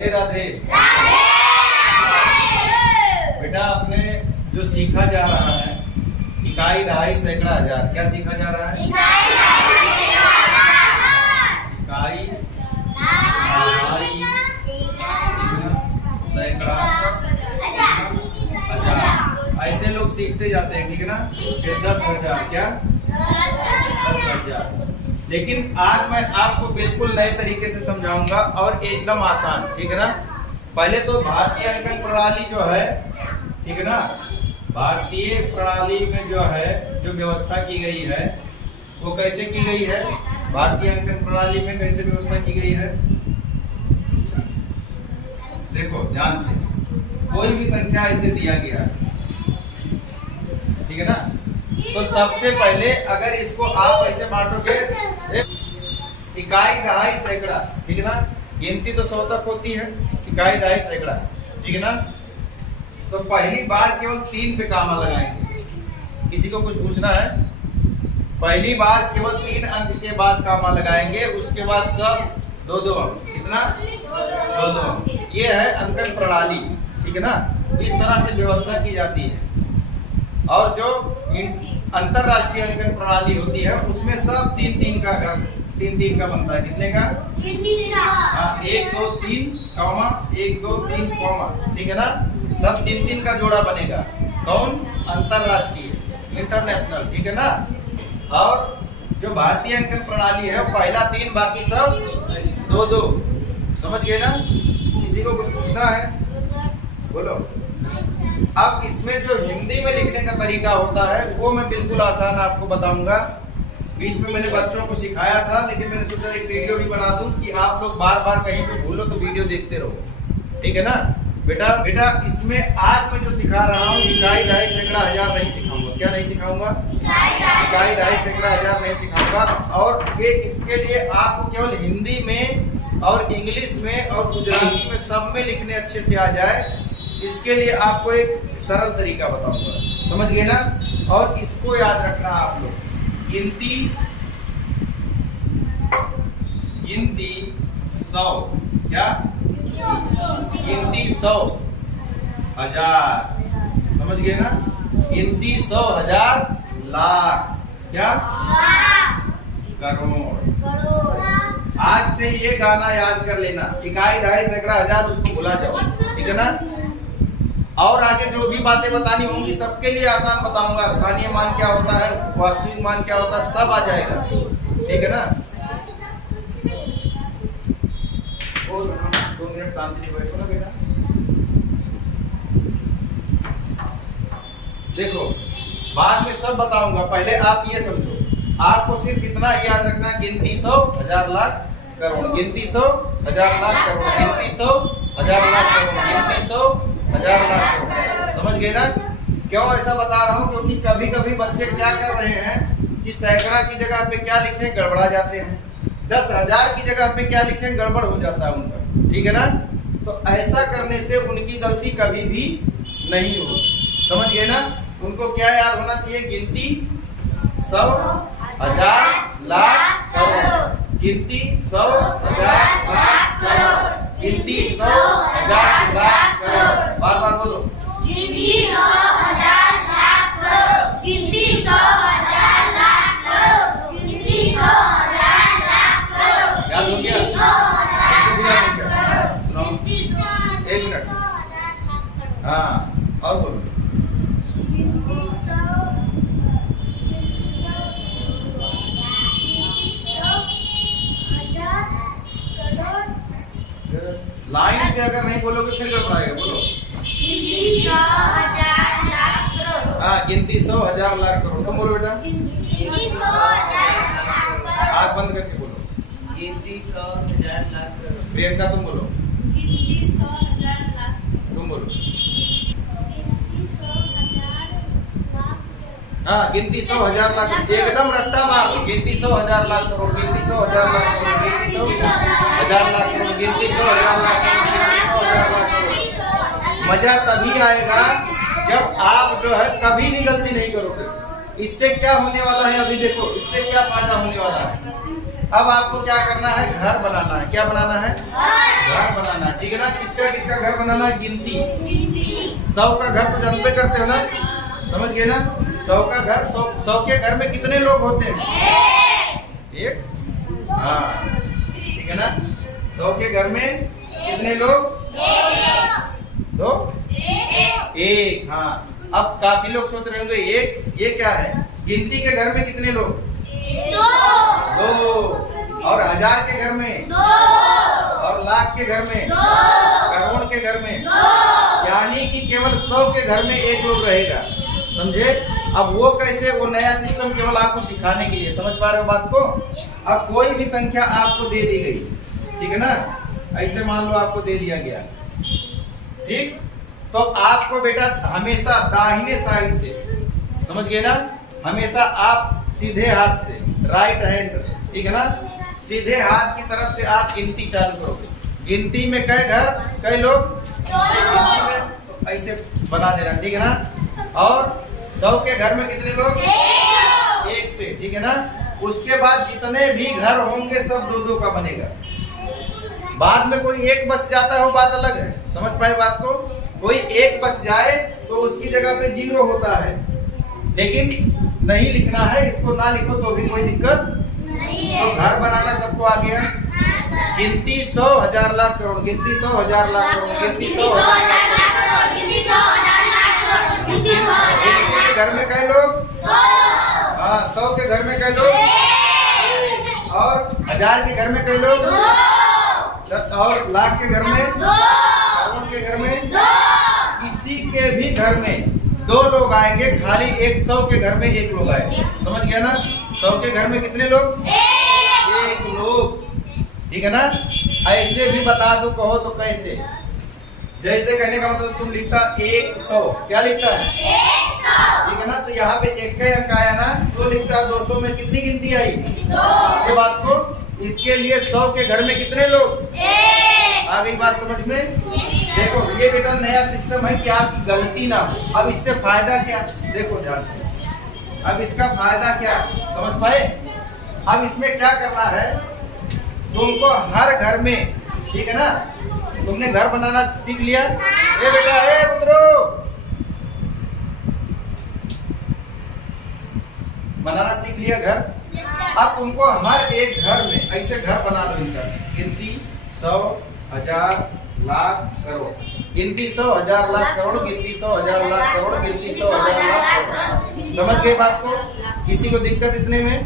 राधे बेटा, आपने जो सीखा जा रहा है इकाई, दहाई, सैकड़ा, हजार, क्या सीखा जा रहा है? इकाई, दहाई, सैकड़ा, हजार। ऐसे लोग सीखते जाते हैं, ठीक है ना? फिर 10,000, क्या 10,000। लेकिन आज मैं आपको बिल्कुल नए तरीके से समझाऊंगा और एकदम आसान, ठीक है ना? पहले तो भारतीय अंकन प्रणाली जो है, ठीक है ना, भारतीय प्रणाली में जो है जो व्यवस्था की गई है वो कैसे की गई है? भारतीय अंकन प्रणाली में कैसे व्यवस्था की गई है? देखो ध्यान से, कोई भी संख्या ऐसे दिया गया है, ठीक है ना? तो सबसे पहले अगर इसको आप ऐसे बांटोगे, इकाई, दहाई, सैकड़ा, ठीक है ना? गिनती तो 100 तक होती है, इकाई, दहाई, सैकड़ा, ठीक है ना? तो पहली बार केवल 3 पे कामा लगाएंगे। किसी को कुछ पूछना है? पहली बार केवल 3 अंक के बाद कामा लगाएंगे, उसके बाद सब 2-2 अंक। कितना? 2-2 अंक। ये है अंकन प्रणाली, ठीक है ना? इस तरह से व्यवस्था की जाती है। और जो अंतरराष्ट्रीय अंकन प्रणाली होती है उसमें सब 3-3 का बनता है। कितने का? 1 2 3 कॉमा 1 2 3 कॉमा, ठीक है ना? सब 3-3 का जोड़ा बनेगा। कौन? अंतरराष्ट्रीय, इंटरनेशनल, ठीक है ना? और जो भारतीय अंकन प्रणाली है पहला 3, बाकी सब 2-2। समझ गए ना? किसी को कुछ पूछना है? बोलो। अब इसमें जो हिंदी में लिखने का तरीका होता है वो मैं बिल्कुल आसान आपको बताऊंगा। बीच में मैंने बच्चों को सिखाया था, लेकिन मैंने सोचा एक वीडियो भी बना दूं कि आप लोग बार बार कहीं पे भूलो तो वीडियो देखते रहो, ठीक है ना? बेटा इसमें आज मैं जो सिखा रहा हूँ इकाई, दहाई, सैकड़ा, हजार नहीं सिखाऊंगा। क्या नहीं सिखाऊंगा? इकाई, दहाई, सैकड़ा, हजार नहीं सिखाऊंगा। और ये इसके लिए आपको केवल हिंदी में और इंग्लिश में और गुजराती में सब में लिखने अच्छे से आ जाए, इसके लिए आपको एक सरल तरीका बताऊंगा। समझ गए ना? और इसको याद रखना आप लोग। गिनती 100, क्या? गिनती 100, हजार। समझ गए ना? गिनती 100, हजार, लाख, क्या? करोड़। आज से ये गाना याद कर लेना, इकाई, दहाई, सैकड़ा, हजार, उसको भुला जाओ, ठीक है ना? और आगे जो भी बातें बतानी होंगी सबके लिए आसान बताऊंगा। स्थानीय मान क्या होता है, वास्तविक मान क्या होता है, सब आ जाएगा, ठीक है ना? 2 मिनट शांति से बैठो ना बेटा। देखो बाद में सब बताऊंगा, पहले आप ये समझो। आपको सिर्फ इतना याद रखना, गिनती 100, हजार, लाख, करोड़। गिनती 100, हजार, लाख, करोड़। गिनती 100, हजार, लाख, करोड़। गिनती 100, हजार, लाख, करोड़। समझ गए ना? क्यों ऐसा बता रहा हूँ? क्योंकि कभी कभी बच्चे क्या कर रहे हैं कि सैकड़ा की जगह पे क्या लिखे, गड़बड़ा जाते हैं। 10,000 की जगह पे क्या लिखे, गड़बड़ हो जाता है उनका, ठीक है ना? तो ऐसा करने से उनकी गलती कभी भी नहीं होगी। समझ गए ना? उनको क्या याद होना चाहिए? गिनती 100, हजार, लाख, करोड़। गिनती 100, हजार, लाख, करोड़। गिनती 100, हजार, लाख, करोड़। बार-बार बोलो। गिनती 100, हजार, लाख, करोड़। गिनती 100, हजार, लाख, करोड़। गिनती 100, हजार, लाख, करोड़। याद हो गया? गिनती 100, हजार, लाख, करोड़। नो, गिनती 100, 1 मिनट। हजार, लाख, करोड़। हाँ, और बोलो। लाइन से अगर नहीं बोलोगे फिर गड़बड़ाएगा। बोलो। गिनती 100, हजार, लाख, करोड़। हाँ, गिनती 100, हजार, लाख, करोड़। तुम बोलो बेटा। गिनती 100, हजार, लाख, करोड़। आँख बंद करके बोलो। गिनती 100, हजार, लाख, करोड़। प्रियंका तुम बोलो। गिनती 100, हजार, लाख। तुम बोलो। गिनती 100, हजार, लाख। हाँ, गिनती 100, हजार, लाख, करोड़। एकदम रट्टा मार दो। गिनती 100, हजार, लाख, करोड़। गिनती 100, हजार, लाख, करोड़। गिनती 100, हजार, लाख, करोड़। गिनती 100, हजार, लाख, करोड़। गिनती 100, हजार, लाख, करोड़। मजा तभी आएगा जब आप जो है कभी भी गलती नहीं करोगे। इससे क्या होने वाला है अभी देखो, इससे क्या फायदा होने वाला है? अब आपको क्या करना है, घर बनाना है। क्या बनाना है, घर बनाना है, ठीक है ना। किसका किसका घर बनाना है, गिनती। 100 का घर तो जानते करते हो ना, समझ गए ना। 100 का घर, 100 के घर में कितने लोग होते हैं, एक। हाँ ठीक है ना, 100 के घर में कितने लोग, दो, एक। हाँ अब काफी लोग सोच रहे होंगे एक, ये क्या है। गिनती के घर में कितने लोग, दो। और 1000 के घर में, और लाख के घर में, करोड़ के घर में, यानी कि केवल 100 के घर में एक लोग रहेगा, समझे। अब वो कैसे, वो नया सिस्टम केवल आपको सिखाने के लिए, समझ पा रहे हो बात को। अब कोई भी संख्या आपको दे दी गई, ठीक है ना, ऐसे मान लो आपको दे दिया गया, ठीक। तो आपको बेटा हमेशा दाहिने साइड से, समझ गए ना, हमेशा आप सीधे हाथ से, राइट हैंड, ठीक है ना, सीधे हाथ की तरफ से आप गिनती चालू करोगे। गिनती में कई घर, कई लोग, तो ऐसे बना देना, ठीक है ना। और 100 के घर में कितने लोग, एक पे, ठीक है ना। उसके बाद जितने भी घर होंगे सब 2-2 का बनेगा। बाद में कोई एक बच जाता है वो बात अलग है, समझ पाए बात को। कोई एक बच जाए तो उसकी जगह पे 0 होता है, लेकिन नहीं लिखना है, इसको ना लिखो तो भी कोई दिक्कत नहीं है। तो घर बनाना सबको आ गया। गिनती 100, 1000, लाख, करोड़। गिनती 100, 1000, लाख, करोड़। गिनती 100, 1000, लाख, करोड़। गिनती 100, 1000, लाख, करोड़। गिनती 100, 1000, लाख, करोड़। घर में कई लोग, हाँ 100 के घर में कई लोग, और 1000 के घर में कई लोग, और लाख के घर में, करोड़ के घर में, किसी के भी घर में 2 लोग आएंगे, खाली 100 के घर में 1 लोग आएंगे, समझ गया ना। 100 के घर में कितने लोग, 1 लोग, ठीक है ना। ऐसे भी बता दूं कहो तो कैसे, जैसे कहने का मतलब तुम लिखता 100, क्या लिखता है, 100, ठीक है ना। तो यहाँ पे एक का अंक आया ना, तो लिखता 200 में कितनी गिनती आई, 2। ये बात को, इसके लिए 100 के घर में कितने लोग, आ गई बात समझ में। देखो ये बेटा नया सिस्टम है कि आपकी गलती ना हो। अब इससे फायदा क्या, देखो ध्यान से, अब इसका फायदा क्या समझ पाए। अब इसमें क्या करना है, तुमको हर घर में, ठीक है ना, तुमने घर बनाना सीख लिया, ए बेटा, ए पुत्रो, बनाना सीख लिया घर। अब तुमको हर एक घर में ऐसे घर बना लो इनका, गिनती 100, 1000, लाख, करोड़। गिनती 100, 1000, लाख, करोड़। गिनती 100, 1000, लाख, करोड़। गिनती 100, 1000, लाख, करोड़। समझ गए बात को, किसी को दिक्कत इतने में।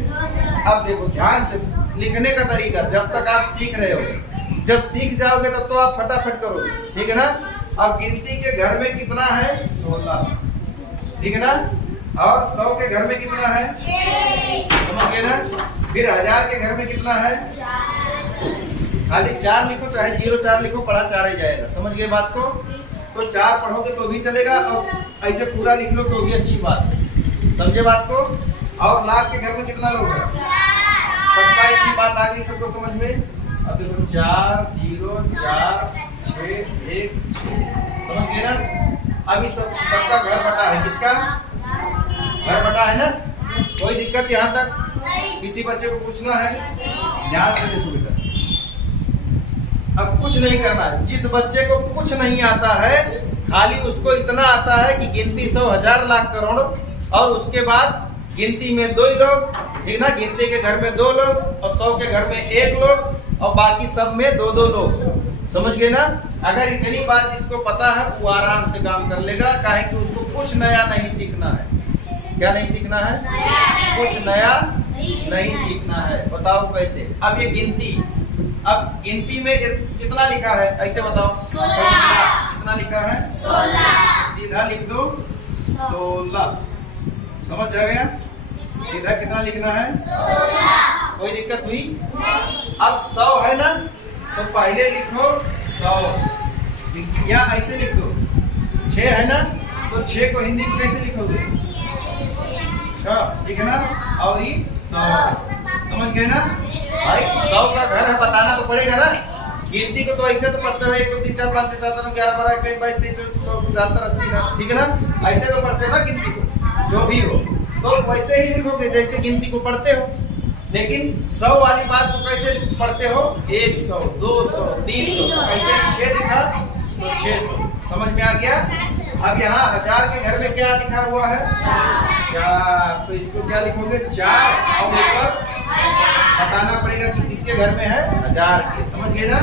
अब देखो ध्यान से लिखने का तरीका, जब तक आप सीख रहे हो, जब सीख जाओगे तब तो आप फटाफट करोगे, ठीक है ना। अब गिनती के घर में कितना है, 16, ठीक है ना। और 100 के घर में कितना है, 6, समझ गए ना। फिर 1000 के घर में कितना है, 4, खाली 4 लिखो, चाहे 0 4 लिखो, पढ़ा 4 ही जाएगा, समझ गए बात को। तो 4 पढ़ोगे तो भी चलेगा, और ऐसे पूरा लिख लो तो भी अच्छी बात है, समझे बात को। और लाख के घर में कितना लोग हैं, 4, की बात आ गई सबको समझ में। अब देखो 4, 0, 4, 6, 1, 6, समझ गए ना। अभी सबका घर बटा है, किसका घर बटा है ना, कोई दिक्कत यहाँ तक, किसी बच्चे को पूछना है, ध्यान से देखो बेटा। अब कुछ नहीं करना है, जिस बच्चे को कुछ नहीं आता है, खाली उसको इतना आता है कि गिनती 100, 1000, लाख, करोड़, और उसके बाद गिनती में 2 लोग, ठीक ना, गिनती के घर में 2 लोग, और 100 के घर में 1 लोग, और बाकी सब में 2-2 लोग, समझ गए ना। अगर इतनी बात जिसको पता है वो आराम से काम कर लेगा, काहे कि उसको कुछ नया नहीं सीखना है। क्या नहीं सीखना है, कुछ नया नहीं सीखना है। बताओ कैसे। अब ये गिनती, अब गिनती में कितना लिखा है, ऐसे बताओ, 16, कितना लिखा है, 16, सीधा लिख दो 16, समझ आ गया। सीधा कितना लिखना है, 16, कोई दिक्कत हुई। अब 100 है ना, तो पहले लिखो 100, या ऐसे लिख दो। 6 है ना, तो 6 को हिंदी में कैसे लिखोगे, 6, ठीक है ना। और ये 100, समझ गए ना भाई। 100 का घर है, बताना तो पड़ेगा ना। गिनती को तो ऐसे तो पढ़ते हो, 1 2 3 4 5 6 7 8 9 11 12 21 22 23 24 25 70 80, ठीक है ना। ऐसे तो पढ़ते हो ना गिनती को, जो भी हो तो वैसे ही लिखोगे जैसे गिनती को पढ़ते हो, लेकिन 100 वाली बात को कैसे पढ़ते हो? 100, 200, 300, ऐसे 6 दिखा तो 600। समझ में आ गया? अब यहाँ 1000 के घर में क्या लिखा हुआ है? 4। तो इसको क्या लिखोगे? 4 और ऊपर बताना पड़ेगा कि किसके घर में है? 1000 के। समझ गए ना?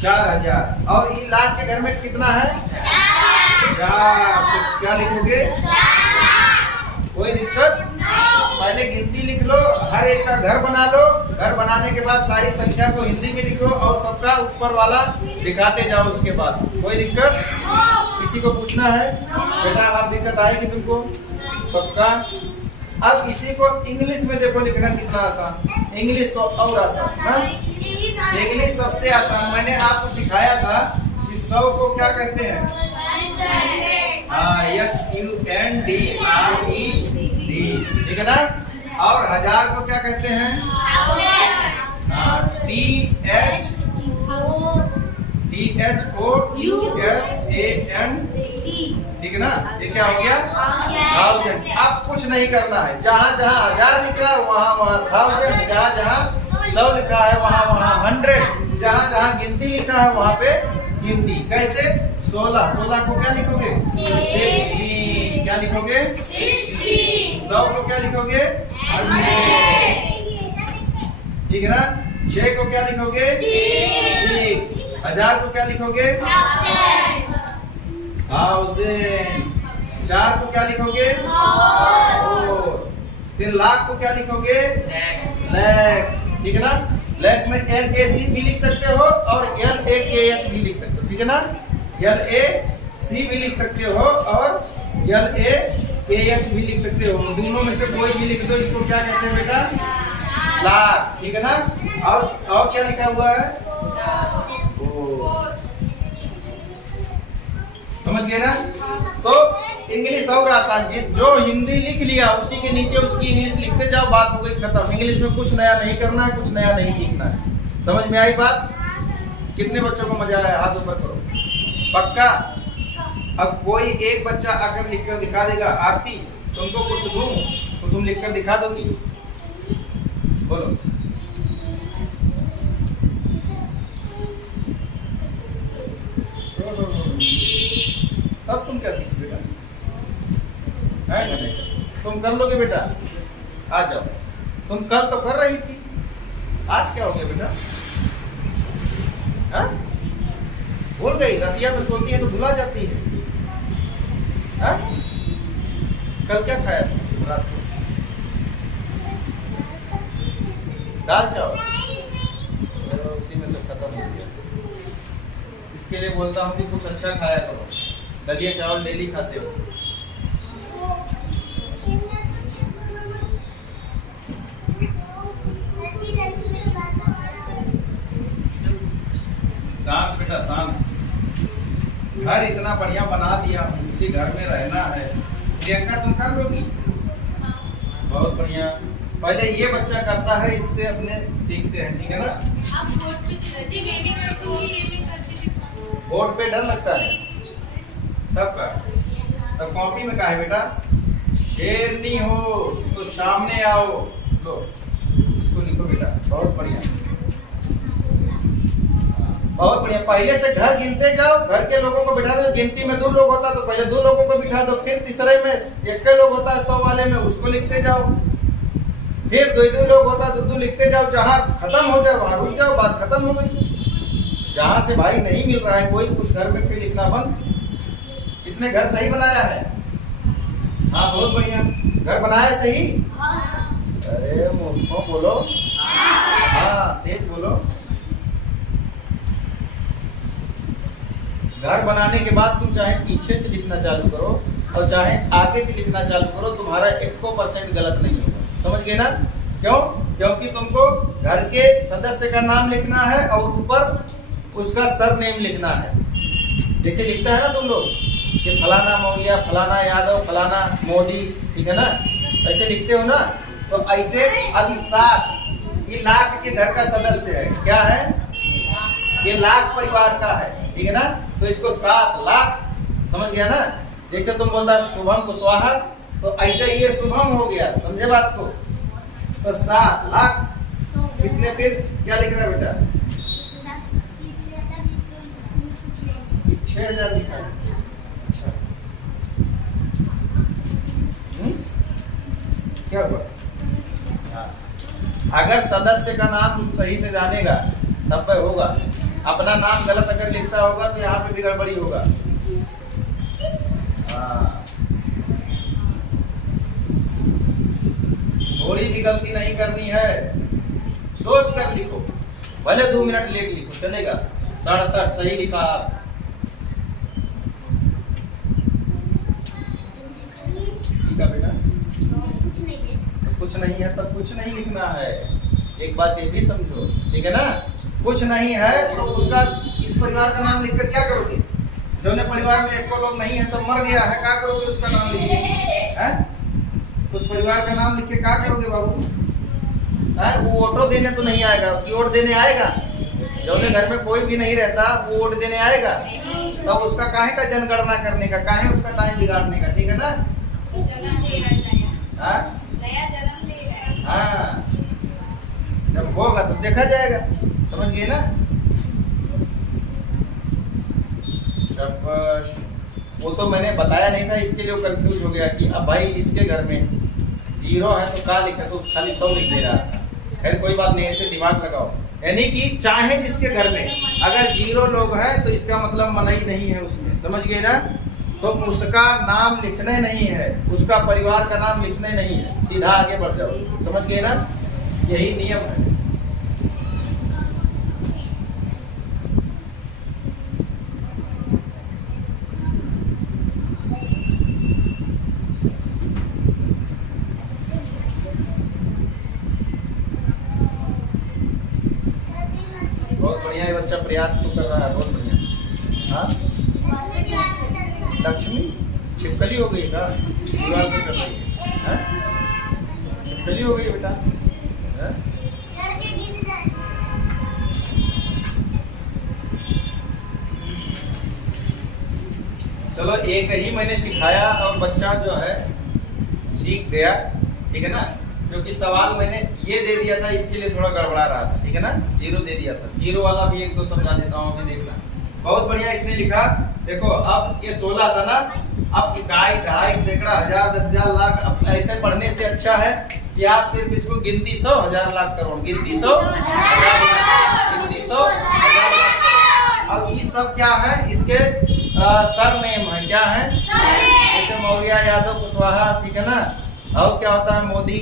4000। और ये लाख के घर में कितना है? 4। तो क्या लिखोगे? कोई दिक्कत? पहले गिनती लिख लो, हर एक का घर बना लो। घर बनाने के बाद सारी संख्या को हिंदी में लिखो और सबका ऊपर वाला दिखाते जाओ उसके बाद। कोई दिक्कत? किसी को पूछना है? बेटा आप दिक्कत आएगी तुमको? पक्का? अब इसी को इंग्लिश में देखो लिखना कितना आसान। इंग्लिश तो और आसान है। इंग्लिश सबसे आसान। मैंने आपको सिखाया था कि 100 को क्या कहते हैं? HUNDRED, ठीक है ना? और 1000 को क्या कहते हैं? THOUSAN, ठीक है ना? ये क्या हो गया? 1000। अब कुछ नहीं करना है। जहाँ जहाँ 1000 लिखा है वहाँ वहाँ 1000, जहाँ जहाँ 100 लिखा है वहाँ वहाँ 100, जहाँ जहाँ गिनती लिखा है वहाँ पे गिनती। कैसे? 16 को क्या लिखोगे? 60। क्या लिखोगे? 100 को क्या लिखोगे? 100, ठीक है ना? 6 को क्या लिखोगे? 6। 1000 को क्या लिखोगे? 1000। 4 को क्या लिखोगे? 4। फिर लाख को क्या लिखोगे? लाख, ठीक है ना? लाख में LAC भी लिख सकते हो और LAKH भी लिख सकते हो, ठीक है ना? LAC भी लिख सकते हो और LAKH भी लिख सकते हो। दोनों में से कोई भी लिख दो। इसको क्या कहते हैं बेटा? लाख, ठीक है ना? और क्या लिखा हुआ है? समझ गए ना? तो इंग्लिश और आसान। जो हिंदी लिख लिया उसी के नीचे उसकी इंग्लिश लिखते जाओ, बात हो गई खत्म। इंग्लिश में कुछ नया नहीं करना है, कुछ नया नहीं सीखना है। समझ में आई बात? कितने बच्चों को मजा आया? हाथ ऊपर करो। पक्का? अब कोई एक बच्चा आकर लिखकर दिखा देगा। आरती तुमको कुछ दूं तो तुम लिखकर दिखा दोगी? बोलो। तब तुम क्या सीखोगे बेटा? है ना नहीं? तुम कर लोगे बेटा? आ जाओ। तुम कल तो कर रही थी, आज क्या हो गया बेटा? हाँ? भूल गई? रतिया में सोती है तो भुला जाती है। हाँ? कल क्या खाया था रात को? दाल चावल? तो उसी में सब खत्म हो गया। इसके लिए बोलता हूँ कि कुछ अच्छा खाया करो। दलिया चावल डेली खाते हो। शांत बेटा शांत। घर इतना बढ़िया बना दिया, उसी घर में रहना है। प्रियंका तुम कर लोगी? बहुत बढ़िया। पहले ये बच्चा करता है, इससे अपने सीखते हैं, ठीक है ना? बोर्ड पे डर लगता है तब का? तब कॉपी में का है बेटा? शेरनी हो तो सामने आओ। लो इसको लिखो बेटा। बहुत बढ़िया, बहुत बढ़िया। पहले से घर गिनते जाओ, घर के लोगों को बिठा दो। गिनती में 2 लोग होता तो पहले 2 लोगों को बिठा दो। फिर तीसरे में 1 लोग होता है 100 वाले में, उसको लिखते जाओ। फिर 2 लोग होता तो 2 लिखते जाओ। जहाँ खत्म हो जाए वहां रुक जाओ, बात खत्म हो गई। जहां से भाई नहीं मिल रहा है कोई, उस घर में फिर लिखना बंद। इसने घर सही बनाया है? हाँ बहुत बढ़िया। घर बनाया सही? अरे मूर्खों बोलो। हाँ तेज बोलो। घर बनाने के बाद तुम चाहे पीछे से लिखना चालू करो और चाहे आगे से लिखना चालू करो, तुम्हारा 1% गलत नहीं होगा। समझ गए ना? क्यों? क्योंकि तुमको घर के सदस्य का नाम लिखना है और ऊपर उसका सरनेम लिखना है। जैसे लिखता है ना तुम लोग कि फलाना मौलिया, फलाना यादव, फलाना मोदी, ठीक है ना? ऐसे लिखते हो ना? तो ऐसे अभी 7 ये लाख के घर का सदस्य है। क्या है? ये लाख परिवार का है, ठीक है ना? तो इसको 7 लाख। समझ गया ना? जैसे तुम बोलता शुभम कुशवाहा, तो ऐसे ये शुभम हो गया। समझे बात को? तो 7 लाख। इसने फिर क्या लिख रहा है बेटा? 6,000 लिखा है। अच्छा क्या हुआ? हाँ। अगर सदस्य का नाम सही से जानेगा तब वह होगा। अपना नाम गलत अगर लिखता होगा तो यहाँ पे भी गड़बड़ी होगा। हाँ। थोड़ी भी गलती नहीं करनी है, सोच कर लिखो, भले 2 मिनट लेट लिखो चलेगा। 67 सही लिखा आप। ठीक है बेटा, कुछ नहीं है तब कुछ नहीं लिखना है। एक बात ये भी समझो, ठीक है ना? कुछ नहीं है तो उसका इस परिवार का नाम लिखकर क्या करोगे? जो ने परिवार में एक लोग नहीं है, सब मर गया है, क्या करोगे? उसका नाम लिख के उस परिवार का नाम लिख के क्या करोगे बाबू? वो वोटो देने तो नहीं आएगा, वोट देने आएगा? जो ने घर में कोई भी नहीं रहता वो वोट देने आएगा? तब तो उसका काहे का जनगणना करने का, काहे उसका टाइम बिगाड़ने का, ठीक है ना? नया जन्म ले रहा है। हाँ, जब होगा तो देखा जाएगा। समझ गए ना? शाबाश। वो तो मैंने बताया नहीं था, इसके लिए कंफ्यूज हो गया कि अब भाई इसके घर में 0 है तो क्या लिखा, तो खाली 100 लिख दे रहा था। खैर कोई बात नहीं, ऐसे दिमाग लगाओ। यानी कि चाहे जिसके घर में अगर 0 लोग हैं तो इसका मतलब मनाही नहीं है उसमें। समझ गए ना? तो उसका नाम लिखने नहीं है, उसका परिवार का नाम लिखने नहीं है, सीधा आगे बढ़ जाओ। समझ गए ना? यही नियम है। बहुत बढ़िया, ये बच्चा प्रयास तो कर रहा है, बहुत बढ़िया। हाँ, लक्ष्मी छिपकली हो गई का? दीवार पे चढ़ रही है? हाँ? छिपकली हो गई बेटा? हाँ? चलो एक ही मैंने सिखाया और बच्चा जो है सीख गया, ठीक है ना? क्योंकि सवाल मैंने ये दे दिया था, इसके लिए थोड़ा गड़बड़ा रहा था, ठीक है ना? 0 दे दिया था, 0 वाला भी 1-2 समझा देता हूँ, अभी देखना। बहुत बढ़िया इसने लिखा। देखो अब ये 16 था ना, अब इकाई, दहाई, सैकड़ा, हजार, 10,000, लाख। अब ऐसे पढ़ने से अच्छा है कि आप सिर्फ इसको गिनती 100, 1000, लाख, करोड़, गिनती 100, 1000, लाख, गिनती 100, 1000, लाख। अब ये सब क्या है? इसके सरनेम है। क्या है? जैसे मौर्य, यादव, कुशवाहा, ठीक है ना? और क्या होता है? मोदी,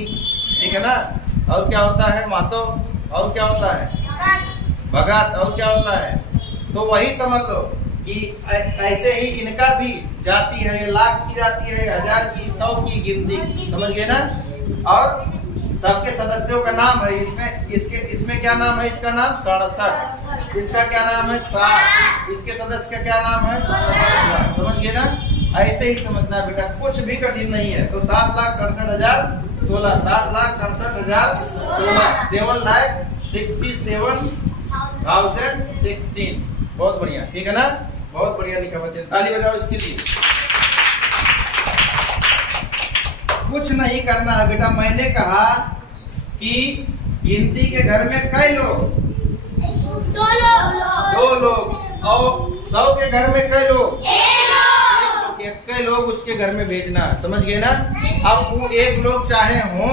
ठीक है ना? और क्या होता है? महतो। और क्या होता है? भगत। और क्या होता है? तो वही समझ लो कि ऐसे ही इनका भी जाती है, लाख की जाती है, 1000 की, 100 की, गिनती की। समझ गए ना? और सबके सदस्यों का नाम है इसमें। इसमें क्या नाम है? इसका नाम 67। इसका क्या नाम है? 60। इसके सदस्य का क्या नाम है? 16। समझ गए ना? ऐसे ही समझना बेटा, कुछ भी कठिन नहीं है। तो 7,67,016, 7,67,016, 7,67,016। बहुत बढ़िया, ठीक है ना? बहुत बढ़िया लिखा बच्चे, ताली बजाओ इसके लिए। कुछ नहीं करना है बेटा। मैंने कहा कि गिनती के घर में कई लोग? 2 लोग। 2 लोग। और 100 के घर में कई लोग? 1 लोग उसके घर में भेजना। समझ गए ना? अब वो 1 लोग चाहे हो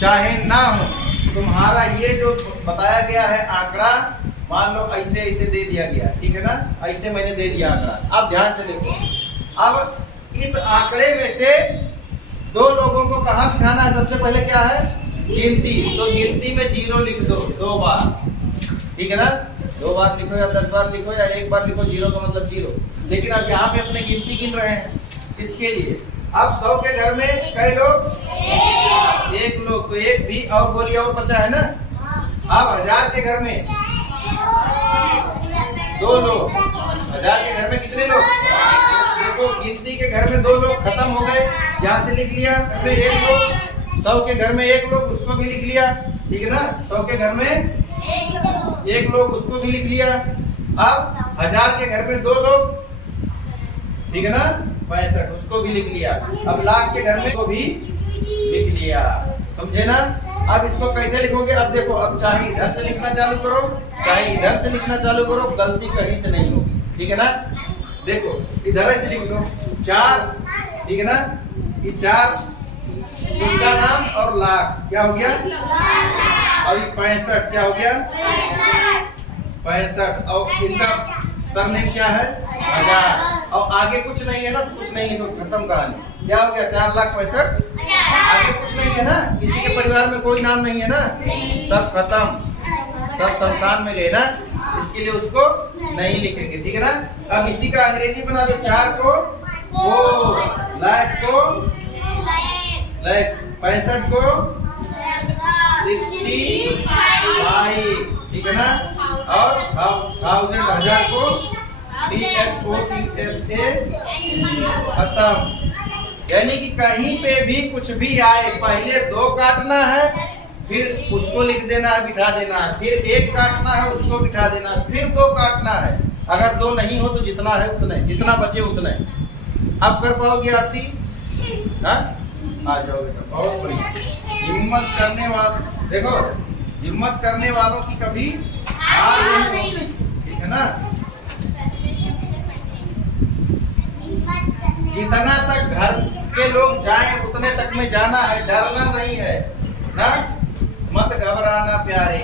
चाहे ना हो, तुम्हारा ये जो बताया गया है आंकड़ा, मान लो ऐसे ऐसे दे दिया गया, ठीक है ना? ऐसे मैंने दे दिया आंकड़ा। अब ध्यान से देखो, अब इस आंकड़े में से 2 लोगों को कहाँ बिठाना है? सबसे पहले क्या है? गिनती। तो गिनती में 0 लिख दो 2 बार, ठीक है ना? 2 बार लिखो या 10 बार लिखो या 1 बार लिखो, 0 का मतलब 0। लेकिन अब यहाँ पे अपने गिनती गिन रहे हैं इसके लिए। अब 100 के घर में कई लोग? 1 लोग। तो 1 भी और बोलिए और बचा है ना? अब 1000 के घर में 2 लोग। 1000 के घर में कितने लोग? देखो गिनती के घर में 2 लोग खत्म हो गए, यहाँ से लिख लिया। 1 लोग। 100 के घर में 1 लोग, उसको भी लिख लिया, ठीक है ना? 100 के घर में 1 लोग, उसको भी लिख लिया। अब 1000 के घर में 2 लोग, ठीक है ना? 65, उसको भी लिख लिया। अब लाख के घर में को भी लिख लिया। समझे ना? अब इसको कैसे लिखोगे? अब देखो, अब चाहे इधर से लिखना चालू करो, चाहे इधर से लिखना चालू करो, गलती कहीं से नहीं होगी। ठीक है ना? देखो इधर से लिख लो 4, ठीक है ना? ये 4 इसका नाम और लाख क्या हो गया? और ये 65 क्या हो गया? 65 और इनका सरनेम क्या है? हजार। और आगे कुछ नहीं है ना, तो कुछ नहीं लिखो, खत्म कहानी। क्या हो गया? 4,65,000। आगे कुछ नहीं है ना, किसी के परिवार में कोई नाम नहीं है ना, सब खत्म, सब शमशान में गए ना, इसके लिए उसको नहीं लिखेंगे। ठीक है ना? अब इसी का अंग्रेजी बना दो। 4 को 4, लाख को लाख, 65 को 65, ठीक है ना? और 1000 हजार को THOUSA, खत्म। यानी कि कहीं पे भी कुछ भी आए, पहले 2 काटना है, फिर उसको लिख देना है, बिठा देना है, फिर 1 काटना है, उसको बिठा देना है, फिर 2 काटना है। अगर 2 नहीं हो तो जितना है उतना, जितना बचे उतना। अब कर पाओगे आरती? हाँ, आ जाओगे तो बहुत बढ़िया। हिम्मत करने वाले, देखो हिम्मत करने वालों की कभी हार नहीं होती। ठीक है ना? जितना तक घर के लोग जाएं उतने तक में जाना है, डरना नहीं है ना। मत घबराना प्यारे।